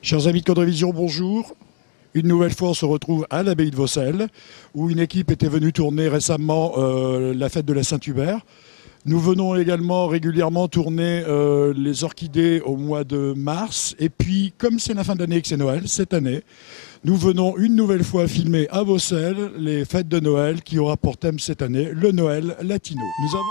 Chers amis de Codrevision, bonjour. Une nouvelle fois, on se retrouve à l'abbaye de Vaucelles, où une équipe était venue tourner récemment la fête de la Saint-Hubert. Nous venons également régulièrement tourner les orchidées au mois de mars. Et puis, comme c'est la fin d'année et que c'est Noël, cette année, nous venons une nouvelle fois filmer à Vaucelles les fêtes de Noël qui aura pour thème cette année le Noël latino. Nous avons...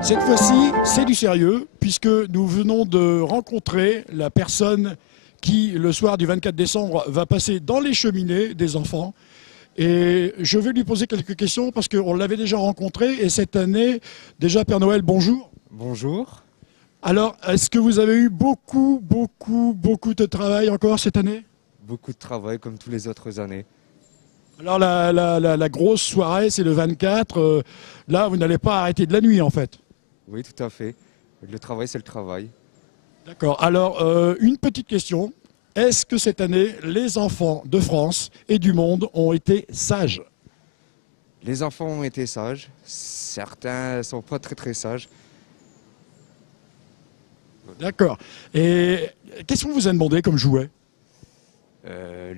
Cette fois-ci, c'est du sérieux, puisque nous venons de rencontrer la personne qui, le soir du 24 décembre, va passer dans les cheminées des enfants. Et je vais lui poser quelques questions, parce qu'on l'avait déjà rencontré, et cette année, déjà, Père Noël, bonjour. Bonjour. Alors, est-ce que vous avez eu beaucoup de travail encore cette année? Beaucoup de travail comme tous les autres années. Alors, la grosse soirée, c'est le 24. Là, vous n'allez pas arrêter de la nuit, en fait. Oui, tout à fait. Le travail, c'est le travail. D'accord. Alors, une petite question. Est-ce que cette année, les enfants de France et du monde ont été sages? Les enfants ont été sages. Certains ne sont pas très sages. D'accord. Et qu'est-ce qu'on vous a demandé comme jouet?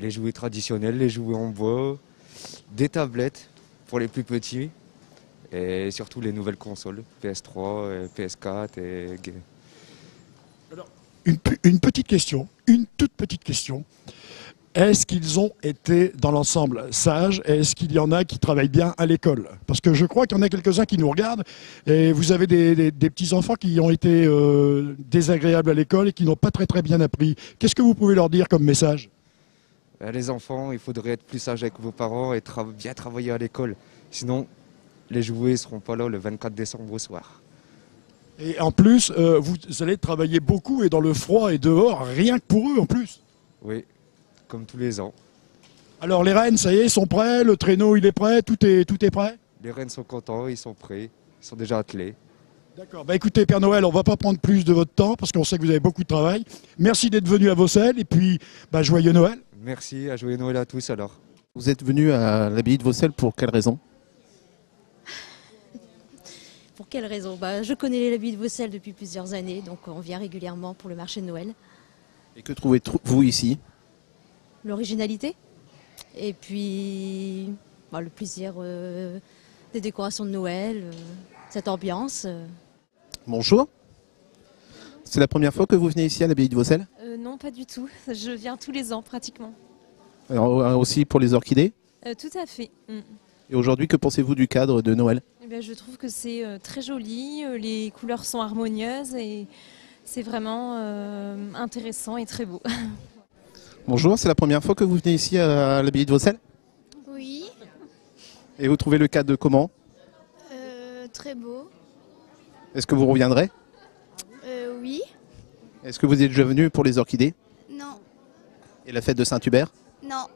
Les jouets traditionnels, les jouets en bois, des tablettes pour les plus petits et surtout les nouvelles consoles, PS3, PS4 et... Alors, une petite question, une toute petite question. Est-ce qu'ils ont été dans l'ensemble sages? Est-ce qu'il y en a qui travaillent bien à l'école? Parce que je crois qu'il y en a quelques-uns qui nous regardent et vous avez des petits-enfants qui ont été désagréables à l'école et qui n'ont pas très bien appris. Qu'est-ce que vous pouvez leur dire comme message? Les enfants, il faudrait être plus sages avec vos parents et bien travailler à l'école. Sinon, les jouets ne seront pas là le 24 décembre au soir. Et en plus, vous allez travailler beaucoup et dans le froid et dehors, rien que pour eux en plus. Oui, comme tous les ans. Alors les rennes, ça y est, ils sont prêts, le traîneau il est prêt, tout est prêt? Les rennes sont contents, ils sont prêts, ils sont déjà attelés. D'accord. Bah écoutez, Père Noël, on ne va pas prendre plus de votre temps parce qu'on sait que vous avez beaucoup de travail. Merci d'être venu à Vaucelles et puis joyeux Noël. Merci, à joyeux Noël à tous alors. Vous êtes venu à l'abbaye de Vaucelles pour quelle raison? Pour quelle raison? Je connais l'abbaye de Vaucelles depuis plusieurs années, donc on vient régulièrement pour le marché de Noël. Et que trouvez-vous ici? L'originalité et puis le plaisir des décorations de Noël, cette ambiance. Bonjour. C'est la première fois que vous venez ici à l'abbaye de Vaucelles? Non, pas du tout. Je viens tous les ans pratiquement. Alors, aussi pour les orchidées? Tout à fait. Et aujourd'hui, que pensez-vous du cadre de Noël? Eh bien, je trouve que c'est très joli, les couleurs sont harmonieuses et c'est vraiment intéressant et très beau. Bonjour, c'est la première fois que vous venez ici à l'abbaye de Vaucelles? Oui, Et vous trouvez le cadre comment? très beau. Est-ce que vous reviendrez? Oui, Est-ce que vous êtes déjà venu pour les orchidées non, et la fête de Saint-Hubert? non.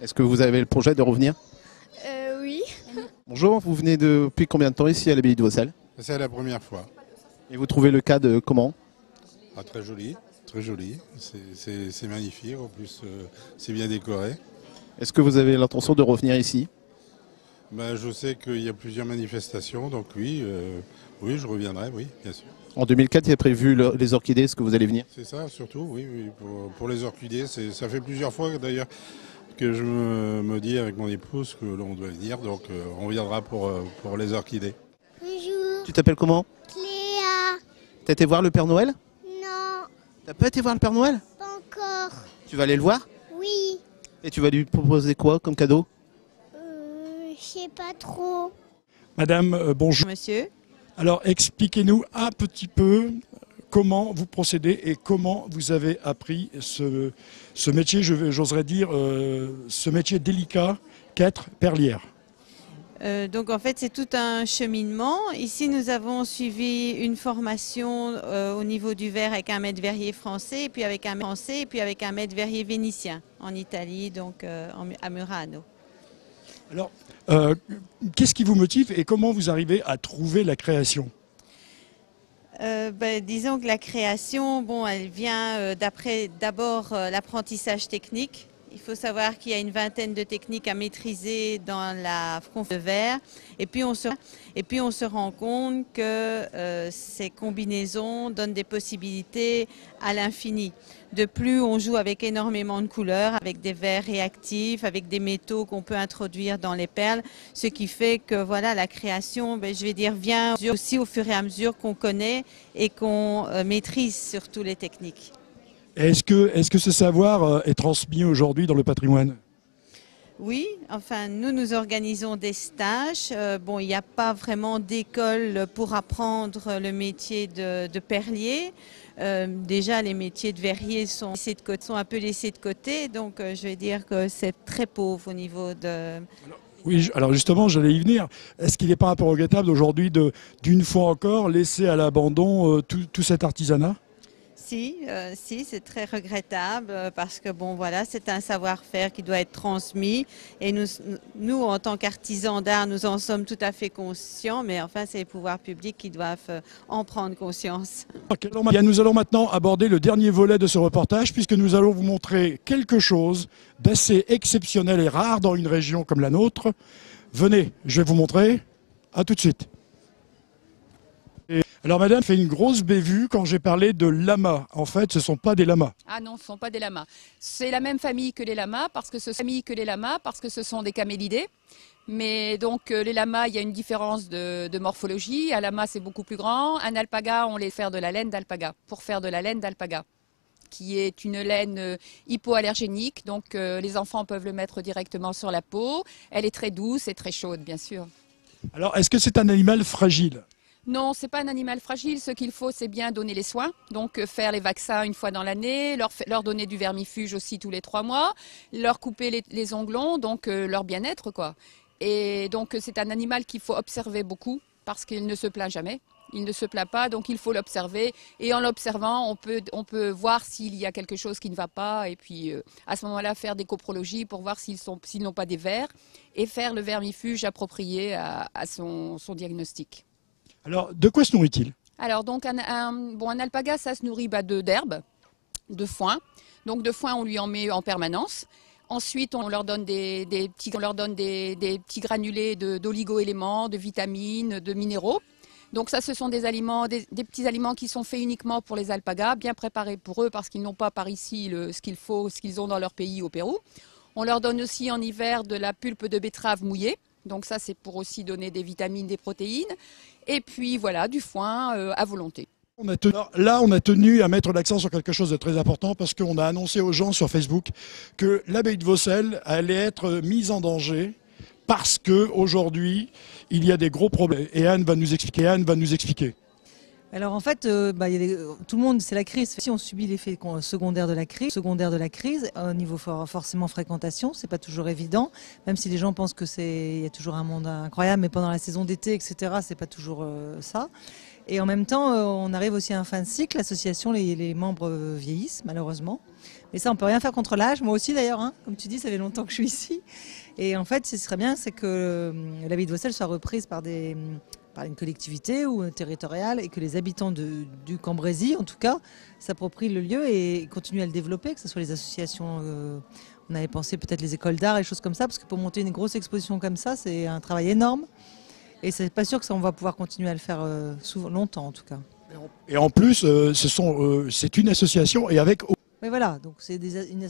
Est-ce que vous avez le projet de revenir? Oui, Bonjour, vous venez depuis combien de temps ici à l'abbaye de Vaucelles? C'est la première fois. Et vous trouvez le cadre comment? Très joli, très joli. C'est magnifique, en plus c'est bien décoré. Est-ce que vous avez l'intention de revenir ici? Je sais qu'il y a plusieurs manifestations, donc oui, oui, je reviendrai, oui, bien sûr. En 2004, il y a prévu les orchidées, est-ce que vous allez venir? C'est ça, surtout, oui, oui, pour les orchidées. Ça fait plusieurs fois d'ailleurs que je me dis avec mon épouse que l'on doit venir, donc on viendra pour les orchidées. bonjour. Tu t'appelles comment? Cléa. T'as été voir le Père Noël? Non, T'as pas été voir le Père Noël? pas encore. Tu vas aller le voir? Oui, Et tu vas lui proposer quoi comme cadeau? je sais pas trop. Madame, bonjour. Monsieur. Alors expliquez-nous un petit peu comment vous procédez et comment vous avez appris ce métier, j'oserais dire, ce métier délicat qu'être perlière. Donc en fait c'est tout un cheminement. Ici nous avons suivi une formation au niveau du verre avec un maître verrier français et puis avec un maître verrier vénitien en Italie, donc à Murano. Alors, qu'est-ce qui vous motive et comment vous arrivez à trouver la création? Disons que la création, elle vient d'abord l'apprentissage technique. Il faut savoir qu'il y a une vingtaine de techniques à maîtriser dans la confection de verre. Et puis on se rend compte que ces combinaisons donnent des possibilités à l'infini. De plus, on joue avec énormément de couleurs, avec des verres réactifs, avec des métaux qu'on peut introduire dans les perles, ce qui fait que voilà, la création, vient aussi au fur et à mesure qu'on connaît et qu'on maîtrise surtout les techniques. Est-ce que ce savoir est transmis aujourd'hui dans le patrimoine? Oui, enfin nous organisons des stages. Il n'y a pas vraiment d'école pour apprendre le métier de perlier. Déjà les métiers de verrier sont un peu laissés de côté, donc je vais dire que c'est très pauvre au niveau de... Oui, alors justement, j'allais y venir. Est-ce qu'il n'est pas un peu regrettable aujourd'hui d'une fois encore laisser à l'abandon tout cet artisanat? Si, c'est très regrettable parce que c'est un savoir-faire qui doit être transmis et nous en tant qu'artisans d'art, nous en sommes tout à fait conscients, mais enfin c'est les pouvoirs publics qui doivent en prendre conscience. Bien, nous allons maintenant aborder le dernier volet de ce reportage puisque nous allons vous montrer quelque chose d'assez exceptionnel et rare dans une région comme la nôtre. Venez, je vais vous montrer. À tout de suite. Alors madame fait une grosse bévue quand j'ai parlé de lamas. En fait, ce ne sont pas des lamas. Ah non, ce ne sont pas des lamas. C'est la même famille que les lamas parce que ce sont des camélidés. Mais donc les lamas, il y a une différence de morphologie. Un lama, c'est beaucoup plus grand. Un alpaga, on les fait de la laine d'alpaga. Pour faire de la laine d'alpaga, qui est une laine hypoallergénique. Donc les enfants peuvent le mettre directement sur la peau. Elle est très douce et très chaude, bien sûr. Alors, est-ce que c'est un animal fragile? Non, ce n'est pas un animal fragile. Ce qu'il faut, c'est bien donner les soins. Donc, faire les vaccins une fois dans l'année, leur donner du vermifuge aussi tous les 3 mois, leur couper les onglons, donc leur bien-être, quoi. Et donc, c'est un animal qu'il faut observer beaucoup parce qu'il ne se plaint jamais. Il ne se plaint pas, donc il faut l'observer. Et en l'observant, on peut voir s'il y a quelque chose qui ne va pas. Et puis, à ce moment-là, faire des coprologies pour voir s'ils n'ont pas des vers et faire le vermifuge approprié à son diagnostic. Alors, de quoi se nourrit-il? Alors, donc, un alpaga, ça se nourrit d'herbes, de foin. Donc, de foin, on lui en met en permanence. Ensuite, on leur donne des petits granulés d'oligo-éléments, de vitamines, de minéraux. Donc ça, ce sont des aliments, des petits aliments qui sont faits uniquement pour les alpagas, bien préparés pour eux parce qu'ils n'ont pas par ici ce qu'il faut, ce qu'ils ont dans leur pays au Pérou. On leur donne aussi en hiver de la pulpe de betterave mouillée. Donc ça, c'est pour aussi donner des vitamines, des protéines. Et puis voilà, du foin à volonté. Là, on a tenu à mettre l'accent sur quelque chose de très important parce qu'on a annoncé aux gens sur Facebook que l'abbaye de Vaucelles allait être mise en danger parce qu'aujourd'hui, il y a des gros problèmes. Et Anne va nous expliquer. Alors en fait, tout le monde, c'est la crise. Si on subit l'effet secondaire de la crise, au niveau forcément fréquentation, c'est pas toujours évident. Même si les gens pensent que il y a toujours un monde incroyable, mais pendant la saison d'été, etc., c'est pas toujours ça. Et en même temps, on arrive aussi à un fin de cycle. L'association, les membres vieillissent, malheureusement. Mais ça, on peut rien faire contre l'âge. Moi aussi, d'ailleurs, hein. Comme tu dis, ça fait longtemps que je suis ici. Et en fait, ce serait bien, c'est que l'abbaye de Vaucelles soit reprise par une collectivité ou territoriale et que les habitants du Cambrésis, en tout cas, s'approprient le lieu et continuent à le développer, que ce soit les associations. On avait pensé peut-être les écoles d'art et choses comme ça, parce que pour monter une grosse exposition comme ça, c'est un travail énorme. Et c'est pas sûr que ça, on va pouvoir continuer à le faire longtemps en tout cas. Et en plus, c'est une association et avec... Oui voilà, donc c'est une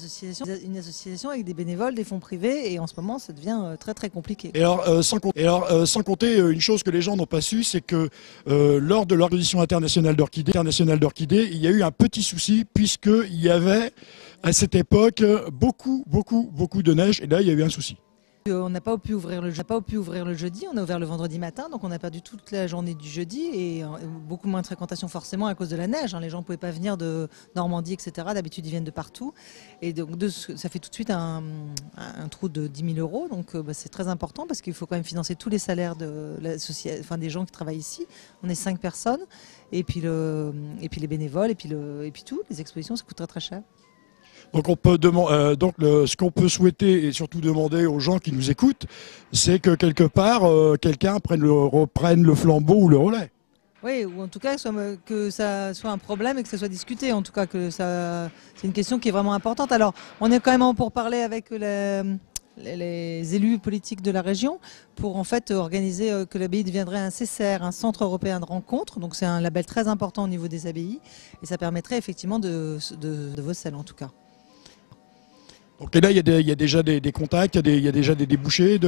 association avec des bénévoles, des fonds privés et en ce moment ça devient très très compliqué. Et alors, sans compter une chose que les gens n'ont pas su, c'est que lors de l'Exposition internationale d'orchidées, il y a eu un petit souci puisqu'il y avait à cette époque beaucoup de neige et là il y a eu un souci. On n'a pas pu ouvrir le jeudi, on a ouvert le vendredi matin, donc on a perdu toute la journée du jeudi et beaucoup moins de fréquentation forcément à cause de la neige. Hein. Les gens ne pouvaient pas venir de Normandie, etc. D'habitude, ils viennent de partout. Et donc, ça fait tout de suite un trou de 10 000 €. Donc, c'est très important parce qu'il faut quand même financer tous les salaires des gens qui travaillent ici. On est 5 personnes. Et puis les bénévoles, et puis tout. Les expositions, ça coûte très très cher. Donc, ce qu'on peut souhaiter et surtout demander aux gens qui nous écoutent, c'est que quelque part, quelqu'un reprenne le flambeau ou le relais. Oui, ou en tout cas que ça soit un problème et que ça soit discuté. En tout cas, c'est une question qui est vraiment importante. Alors, on est quand même pour parler avec les élus politiques de la région pour en fait organiser que l'abbaye deviendrait un CCR, un centre européen de rencontre. Donc, c'est un label très important au niveau des abbayes et ça permettrait effectivement de Vaucelles en tout cas. Donc là, il y a déjà des contacts, il y a déjà des débouchés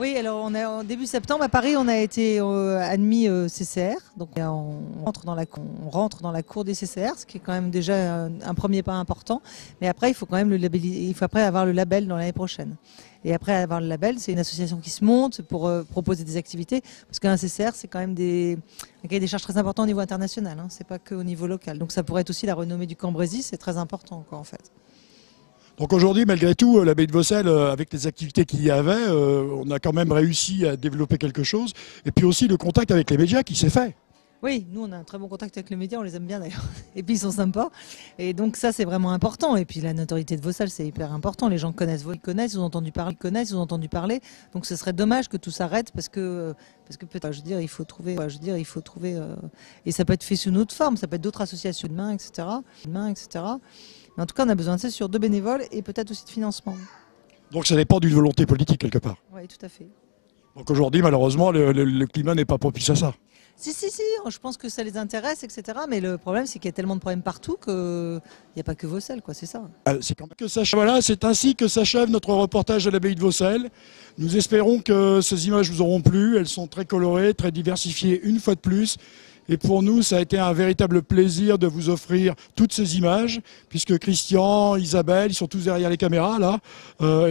Oui, alors en début septembre à Paris, on a été admis CCR. Donc on rentre dans la cour des CCR, ce qui est quand même déjà un premier pas important. Mais après, il faut quand même avoir le label dans l'année prochaine. Et après avoir le label, c'est une association qui se monte pour proposer des activités. Parce qu'un CCR, c'est quand même un cahier des charges très important au niveau international. Hein. C'est pas qu'au niveau local. Donc ça pourrait être aussi la renommée du Cambrésis, c'est très important quoi, en fait. Donc aujourd'hui, malgré tout, l'abbaye de Vaucelles, avec les activités qu'il y avait, on a quand même réussi à développer quelque chose. Et puis aussi le contact avec les médias qui s'est fait. Oui, nous on a un très bon contact avec les médias, on les aime bien d'ailleurs. Et puis ils sont sympas. Et donc ça c'est vraiment important. Et puis la notoriété de Vaucelles c'est hyper important. Les gens ils ont entendu parler. Donc ce serait dommage que tout s'arrête parce que peut-être, je veux dire, il faut trouver. Et ça peut être fait sous une autre forme. Ça peut être d'autres associations de main, etc. Mais en tout cas, on a besoin de ça sur 2 bénévoles et peut-être aussi de financement. Donc ça dépend d'une volonté politique quelque part. Oui, tout à fait. Donc aujourd'hui, malheureusement, le climat n'est pas propice à ça. Si, je pense que ça les intéresse, etc. Mais le problème, c'est qu'il y a tellement de problèmes partout qu'il n'y a pas que Vaucelles, quoi, c'est ça. Voilà, c'est ainsi que s'achève notre reportage à l'abbaye de Vaucelles. Nous espérons que ces images vous auront plu. Elles sont très colorées, très diversifiées une fois de plus. Et pour nous, ça a été un véritable plaisir de vous offrir toutes ces images, puisque Christian, Isabelle, ils sont tous derrière les caméras, là,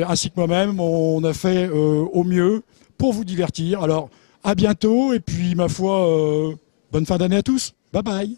ainsi que moi-même, on a fait au mieux pour vous divertir. Alors, à bientôt, et puis, ma foi, bonne fin d'année à tous. Bye bye.